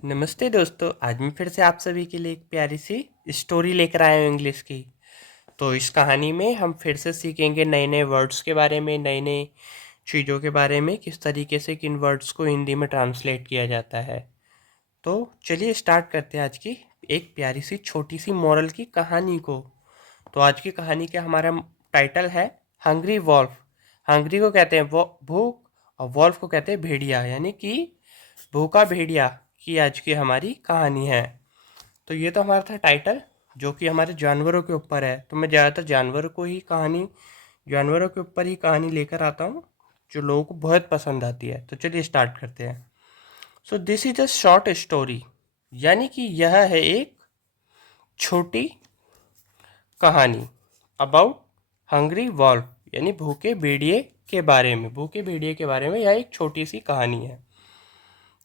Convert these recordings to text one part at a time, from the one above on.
नमस्ते दोस्तों। आज मैं फिर से आप सभी के लिए एक प्यारी सी स्टोरी लेकर आया हूँ इंग्लिश की। तो इस कहानी में हम फिर से सीखेंगे नए नए वर्ड्स के बारे में, नए नए चीज़ों के बारे में, किस तरीके से किन वर्ड्स को हिंदी में ट्रांसलेट किया जाता है। तो चलिए स्टार्ट करते हैं आज की एक प्यारी सी छोटी सी मॉरल की कहानी को। तो आज की कहानी का हमारा टाइटल है हंग्री वॉल्फ। हंग्री को कहते हैं वो भूख, और वॉल्फ को कहते हैं भेड़िया, यानी कि भूखा भेड़िया की आज की हमारी कहानी है। तो ये तो हमारा था टाइटल, जो कि हमारे जानवरों के ऊपर है। तो मैं ज़्यादातर जानवरों के ऊपर ही कहानी लेकर आता हूँ, जो लोगों को बहुत पसंद आती है। तो चलिए स्टार्ट करते हैं। So this is a short story, यानी कि यह है एक छोटी कहानी अबाउट हंग्री वॉल्फ, यानी भूखे भेड़िए के बारे में यह एक छोटी सी कहानी है।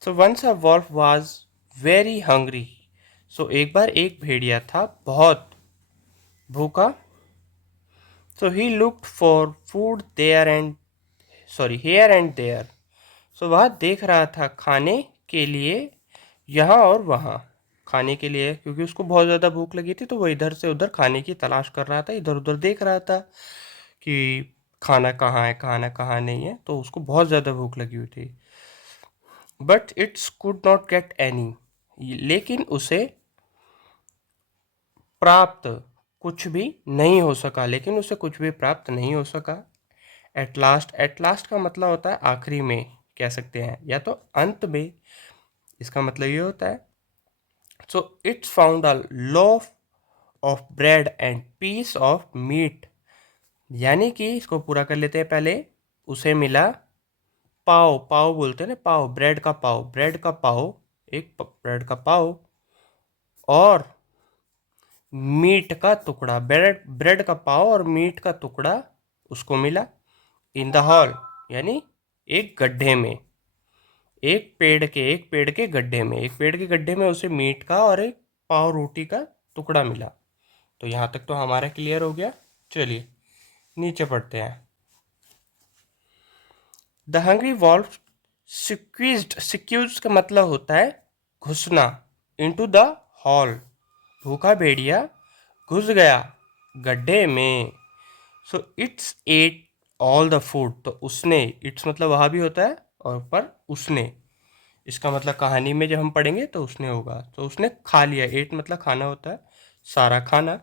So once a wolf was very hungry. So एक बार एक भेड़िया था बहुत भूखा। So he looked for food here and there. So वह देख रहा था खाने के लिए यहाँ और वहाँ। खाने के लिए क्योंकि उसको बहुत ज़्यादा भूख लगी थी, तो वो इधर से उधर खाने की तलाश कर रहा था, इधर उधर देख रहा था कि खाना कहाँ है, खाना कहाँ नहीं है। तो उसको बहुत ज़्यादा भूख लगी हुई थी। But it's could not get any, लेकिन उसे प्राप्त कुछ भी नहीं हो सका, लेकिन उसे कुछ भी प्राप्त नहीं हो सका। एट लास्ट का मतलब होता है आखिरी में, कह सकते हैं, या तो अंत में। इसका मतलब ये होता है so it's found a loaf of bread and piece of meat, यानी कि इसको पूरा कर लेते हैं पहले। उसे मिला पाव, पाव बोलते हैं ना, पाव, ब्रेड का पाव, ब्रेड का पाव और मीट का टुकड़ा, ब्रेड का पाव और मीट का टुकड़ा उसको मिला इन द हॉल, यानी एक गड्ढे में। एक पेड़ के गड्ढे में उसे मीट का और एक पाव रोटी का टुकड़ा मिला। तो यहाँ तक तो हमारा क्लियर हो गया। चलिए नीचे पढ़ते हैं। द हंग्री वॉल्फ सिक्यूज का मतलब होता है घुसना, इनटू द हॉल। भूखा भेड़िया घुस गया गड्ढे में। So it's at all the food. तो उसने, इट्स मतलब वहाँ भी होता है, और पर उसने, इसका मतलब कहानी में जब हम पढ़ेंगे तो उसने होगा। तो उसने खा लिया, एट मतलब खाना होता है, सारा खाना।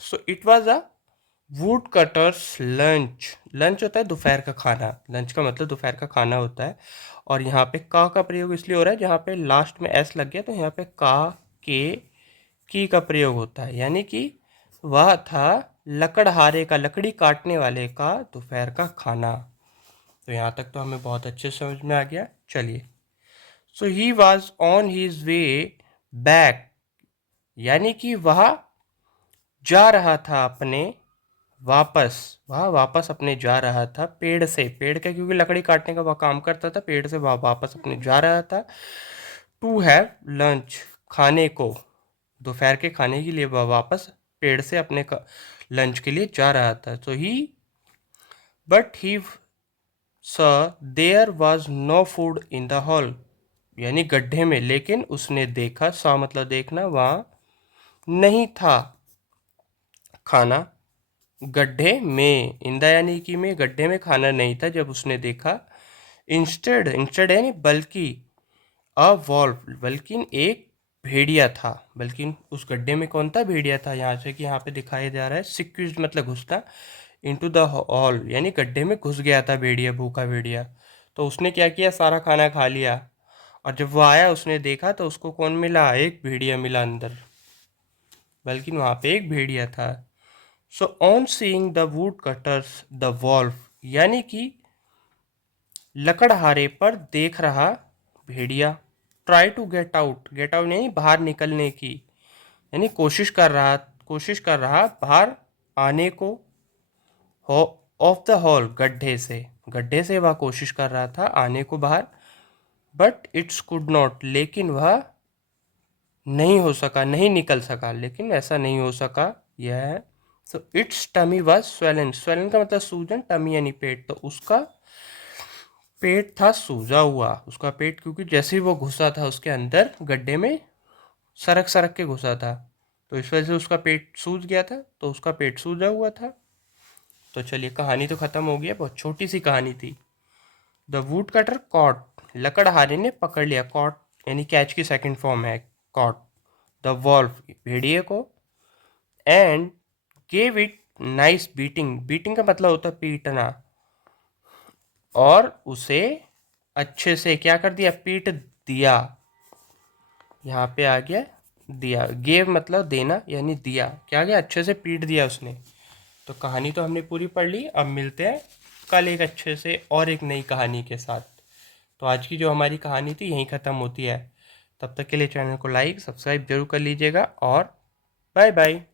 So it was a would cutters lunch. Lunch होता है दोपहर का खाना, लंच का मतलब दोपहर का खाना होता है। और यहाँ पे का प्रयोग इसलिए हो रहा है, जहाँ पे लास्ट में एस लग गया, तो यहाँ पे के की का प्रयोग होता है, यानी कि वह था लकड़हारे का, लकड़ी काटने वाले का दोपहर का खाना। तो यहाँ तक तो हमें बहुत अच्छे समझ में आ गया। चलिए, so he was on his way back, यानी कि वह जा रहा था अपने वापस, वह वापस अपने जा रहा था पेड़ से, पेड़ का क्योंकि लकड़ी काटने का वह काम करता था, पेड़ से वह वापस अपने जा रहा था टू हैव लंच, खाने को, दोपहर के खाने के लिए वह वापस पेड़ से अपने लंच के लिए जा रहा था। तो ही but he saw there was no food in the hole, यानी गड्ढे में, लेकिन उसने देखा, सा मतलब देखना, वहाँ नहीं था खाना गड्ढे में, इंदा यानी कि में, गड्ढे में खाना नहीं था जब उसने देखा। इंस्टेड यानी बल्कि, अ वॉल्फ, बल्कि एक भेड़िया था। बल्कि उस गड्ढे में कौन था? भेड़िया था। यहाँ से कि यहाँ पे दिखाया जा रहा है सिक्विज मतलब घुसता, इनटू द हॉल यानी गड्ढे में घुस गया था भेड़िया, भूखा भेड़िया। तो उसने क्या किया? सारा खाना खा लिया। और जब वो आया उसने देखा तो उसको कौन मिला? एक भेड़िया मिला अंदर, बल्कि वहाँ पे एक भेड़िया था। So on seeing the woodcutters the wolf, यानी कि लकड़हारे पर देख रहा भेड़िया, ट्राई टू गेट आउट यानी बाहर निकलने की, यानी कोशिश कर रहा बाहर आने को, ऑफ द हॉल गड्ढे से वह कोशिश कर रहा था आने को बाहर। बट इट्स कुड नॉट, लेकिन वह नहीं हो सका, नहीं निकल सका, लेकिन ऐसा नहीं हो सका, यह है। So its tummy was swollen, swollen का मतलब सूजन, टमी यानी पेट, तो उसका पेट था सूजा हुआ उसका पेट, क्योंकि जैसे ही वो घुसा था उसके अंदर गड्ढे में, सरक सरक के घुसा था, तो इस वजह से उसका पेट सूज गया था, तो उसका पेट सूजा हुआ था। तो चलिए, कहानी तो ख़त्म हो गई, बहुत छोटी सी कहानी थी। द वुड कटर कॉट, लकड़हारे ने पकड़ लिया, कॉट यानी कैच की सेकंड फॉर्म है कॉट, द वॉल्फ भेड़िए को, and gave it nice beating, beating का मतलब होता है पीटना, और उसे अच्छे से क्या कर दिया, पीट दिया। यहाँ पे आ गया दिया, गेव मतलब देना यानी दिया, क्या गया, अच्छे से पीट दिया उसने। तो कहानी तो हमने पूरी पढ़ ली, अब मिलते हैं कल एक अच्छे से और एक नई कहानी के साथ। तो आज की जो हमारी कहानी थी यहीं ख़त्म होती है। तब तक के लिए चैनल को लाइक सब्सक्राइब जरूर कर लीजिएगा, और बाय बाय।